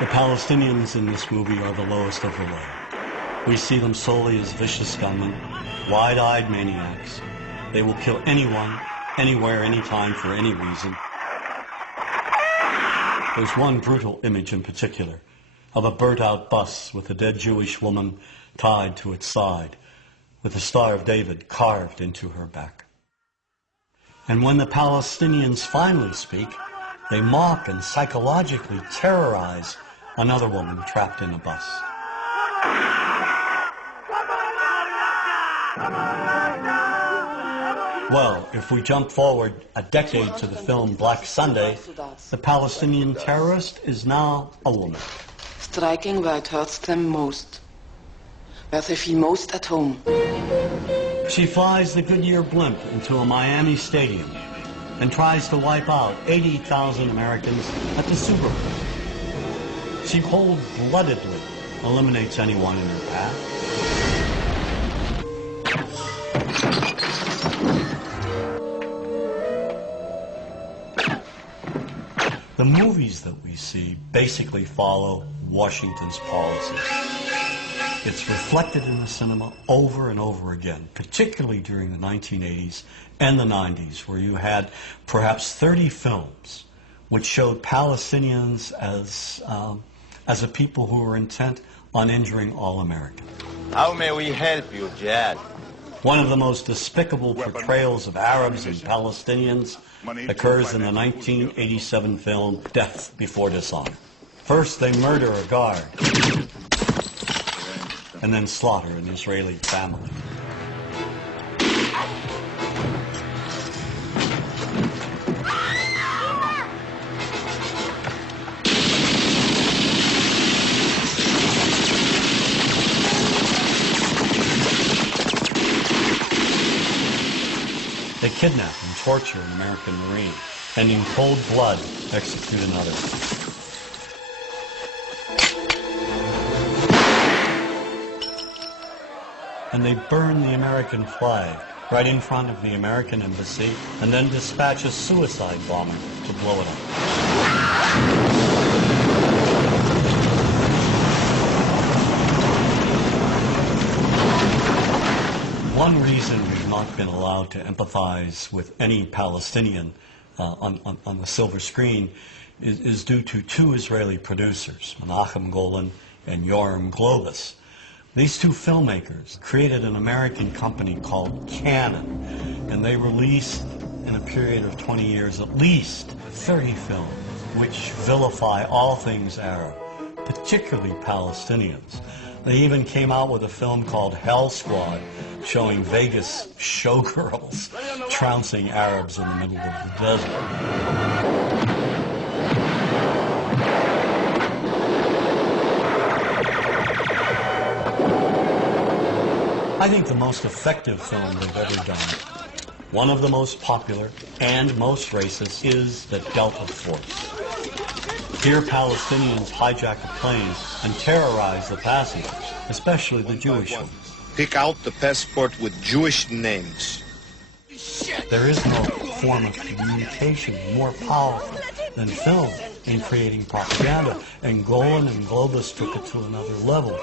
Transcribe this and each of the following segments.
The Palestinians in this movie are the lowest of the low. We see them solely as vicious gunmen, wide-eyed maniacs. They will kill anyone, anywhere, anytime, for any reason. There's one brutal image in particular of a burnt-out bus with a dead Jewish woman tied to its side, with the Star of David carved into her back. And when the Palestinians finally speak, they mock and psychologically terrorize another woman trapped in a bus. Well, if we jump forward a decade to the film Black Sunday, the Palestinian terrorist is now a woman. Striking where it hurts them most, where they feel most at home. She flies the Goodyear blimp into a Miami stadium and tries to wipe out 80,000 Americans at the Super Bowl. She cold-bloodedly eliminates anyone in her path. The movies that we see basically follow Washington's policies. It's reflected in the cinema over and over again, particularly during the 1980s and the 90s, where you had perhaps 30 films which showed Palestinians as a people who were intent on injuring all Americans. How may we help you, Jad? One of the most despicable portrayals of Arabs and Palestinians occurs in the 1987 film Death Before Dishonor. First, they murder a guard, and then slaughter an Israeli family. They kidnap and torture an American Marine, and in cold blood execute another. And they burn the American flag right in front of the American embassy, and then dispatch a suicide bomber to blow it up. One reason we've not been allowed to empathize with any Palestinian on the silver screen is due to two Israeli producers, Menachem Golan and Yoram Globus. These two filmmakers created an American company called Canon, and they released, in a period of 20 years, at least 30 films which vilify all things Arab, particularly Palestinians. They even came out with a film called Hell Squad, showing Vegas showgirls trouncing Arabs in the middle of the desert. I think the most effective film they've ever done, one of the most popular and most racist, is the Delta Force. Here Palestinians hijack a plane and terrorize the passengers, especially the Jewish ones. Pick out the passport with Jewish names. There is no form of communication more powerful than film in creating propaganda, and Golan and Globus took it to another level.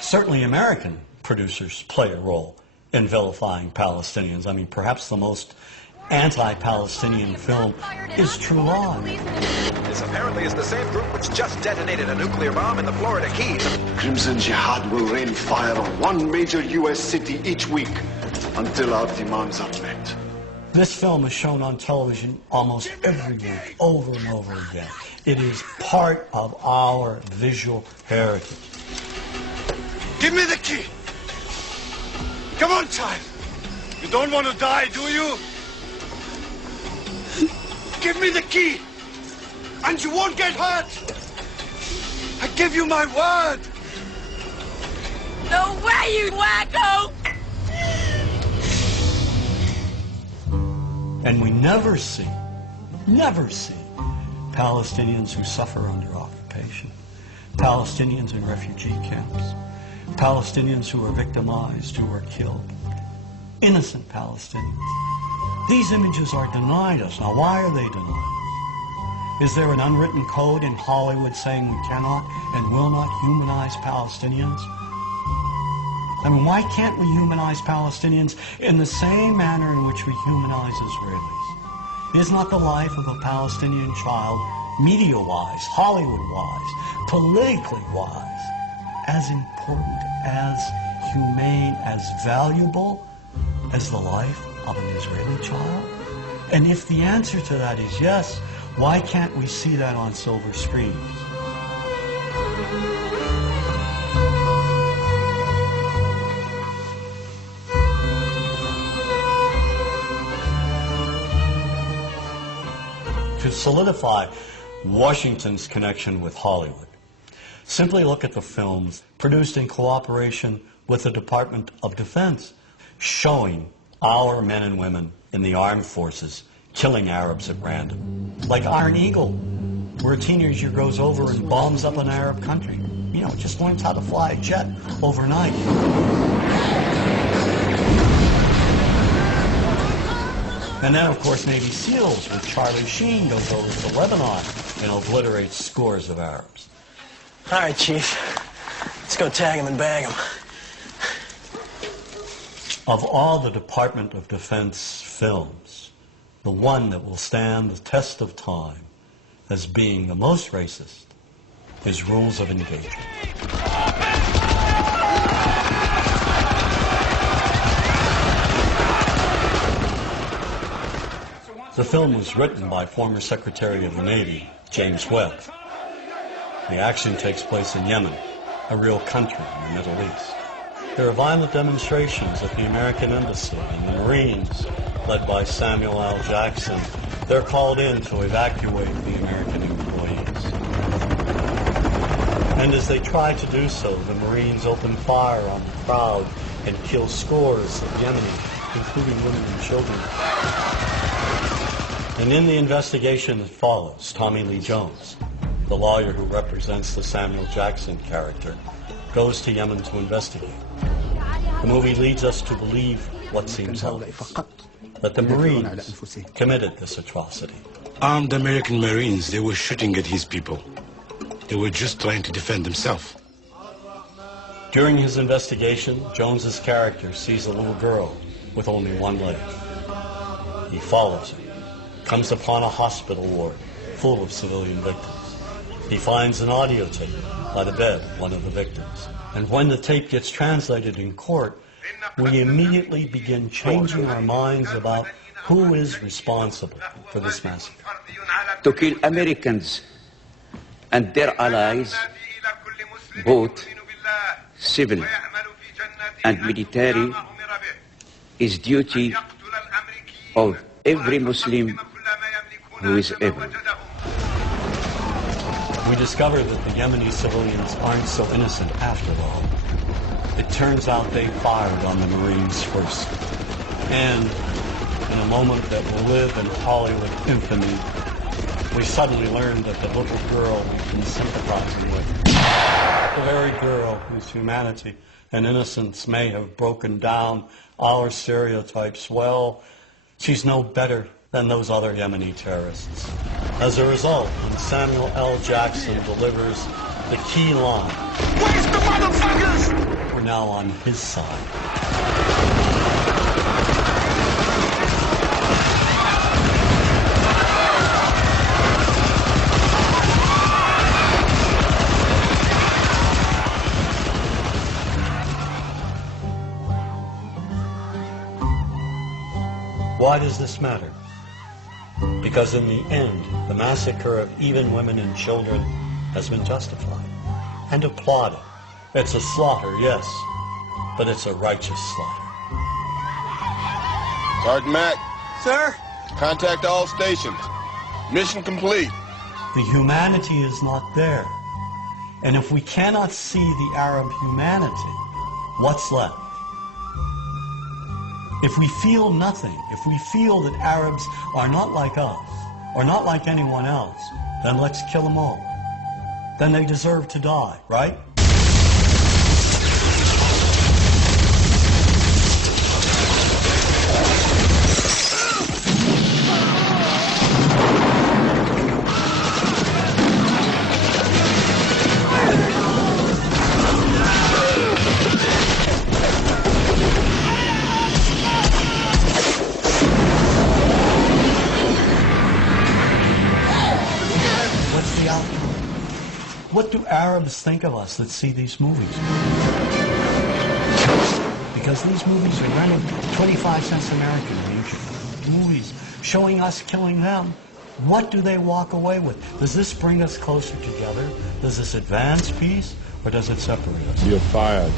Certainly American producers play a role in vilifying Palestinians. I mean, perhaps the most anti-Palestinian film is True Law. This apparently is the same group which just detonated a nuclear bomb in the Florida Keys. Crimson Jihad will rain fire on one major U.S. city each week until our demands are met. This film is shown on television almost every week, over and over again. It is part of our visual heritage. Give me the key! Come on, child! You don't want to die, do you? Give me the key! And you won't get hurt! I give you my word! No way, you wacko! And we never see Palestinians who suffer under occupation, Palestinians in refugee camps, Palestinians who are victimized, who are killed, innocent Palestinians. These images are denied us. Now, why are they denied? Is there an unwritten code in Hollywood saying we cannot and will not humanize Palestinians? I mean, why can't we humanize Palestinians in the same manner in which we humanize Israelis? Is not the life of a Palestinian child, media-wise, Hollywood-wise, politically-wise, as important, as humane, as valuable as the life of an Israeli child? And if the answer to that is yes, why can't we see that on silver screens? To solidify Washington's connection with Hollywood, simply look at the films produced in cooperation with the Department of Defense, showing our men and women in the armed forces killing Arabs at random. Like Iron Eagle, where a teenager goes over and bombs up an Arab country. You know, just learns how to fly a jet overnight. And then, of course, Navy SEALs with Charlie Sheen goes over to Lebanon and obliterates scores of Arabs. All right, Chief. Let's go tag him and bag him. Of all the Department of Defense films, the one that will stand the test of time as being the most racist is Rules of Engagement. The film was written by former Secretary of the Navy, James Webb. The action takes place in Yemen, a real country in the Middle East. There are violent demonstrations at the American Embassy, and the Marines, led by Samuel L. Jackson, they're called in to evacuate the American employees. And as they try to do so, the Marines open fire on the crowd and kill scores of Yemenis, including women and children. And in the investigation that follows, Tommy Lee Jones, the lawyer who represents the Samuel Jackson character, goes to Yemen to investigate. The movie leads us to believe what seems obvious, that the Marines committed this atrocity. Armed American Marines, they were shooting at his people. They were just trying to defend themselves. During his investigation, Jones's character sees a little girl with only one leg. He follows her, comes upon a hospital ward full of civilian victims. He finds an audio tape by the bed of one of the victims. And when the tape gets translated in court, we immediately begin changing our minds about who is responsible for this massacre. To kill Americans and their allies, both civil and military, is duty of every Muslim who is able. We discover that the Yemeni civilians aren't so innocent after all. It turns out they fired on the Marines first. And in a moment that will live in Hollywood infamy, we suddenly learned that the little girl we've been sympathizing with, the very girl whose humanity and innocence may have broken down our stereotypes, well, she's no better than those other Yemeni terrorists. As a result, when Samuel L. Jackson delivers the key line, "Where's the motherfuckers?" we're now on his side. Why does this matter? Because in the end, the massacre of even women and children has been justified and applauded. It's a slaughter, yes, but it's a righteous slaughter. Sergeant Mack. Sir? Contact all stations. Mission complete. The humanity is not there. And if we cannot see the Arab humanity, what's left? If we feel nothing, if we feel that Arabs are not like us, or not like anyone else, then let's kill them all. Then they deserve to die, right? What do Arabs think of us that see these movies? Because these movies are rented 25 cents American each. Movies showing us killing them. What do they walk away with? Does this bring us closer together? Does this advance peace, or does it separate us? You're fired.